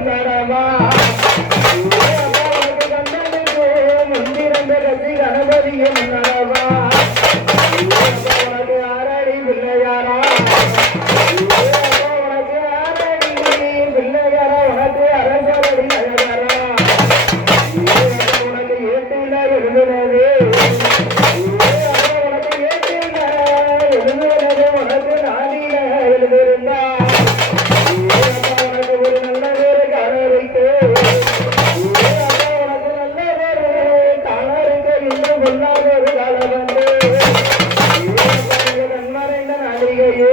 முன்னடமா கண்ணனுக்கு முன்பிறந்த கட்சி கணபதிய முன்னடமா உனக்கு ஆரடி பிள்ளையாரா உனக்கு ஆரடி பிள்ளையாரா உனக்கு அரசரடி அழகாரா உனக்கு ஏற்றில எழுதுனது உனக்கு ஏற்றில எழுதுனது உனக்கு நாடில எழுதிருந்தா உனக்கு ஒரு நல்ல பேரு காணறிக்கு உனக்கு நல்ல பேரு காணறிக்க இன்னும் கொள்ளாத ஒரு காலம் வந்து நன்மறைந்த நாளிகையே